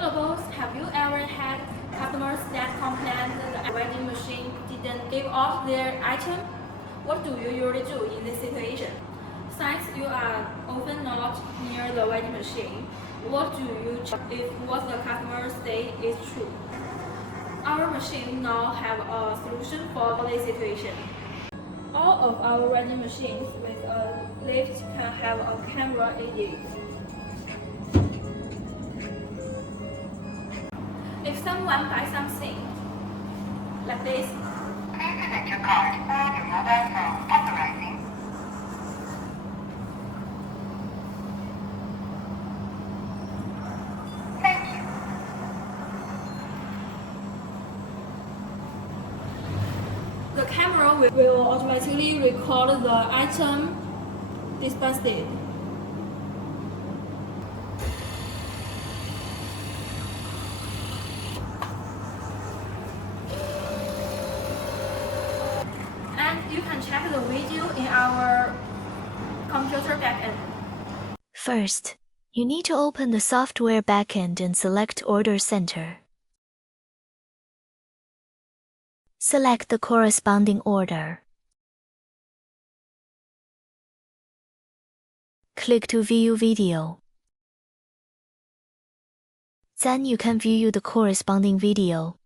Hello boss, have you ever had customers that complained the vending machine didn't give off their item? What do you usually do in this situation? Since you are often not near the vending machine, what do you check if what the customer say is true? Our machine now have a solution for this situation. All of our vending machines with a lift can have a camera aided. If someone buys something like this, please connect your card or your mobile phone. Authorizing. Thank you. the camera will automatically record the item dispensed. And you can check the video in our computer backend. First, you need to open the software backend and select Order Center. Select the corresponding order. Click to view video. Then you can view the corresponding video.